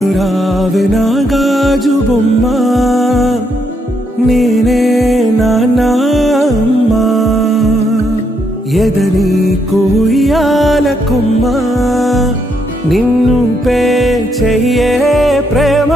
రావే నా గాజు బొమ్మ నేనే నాన్నమ్మ ఎదని కుయ్యాల కొమ్మ నిన్ను పే చెయ్యే ప్రేమ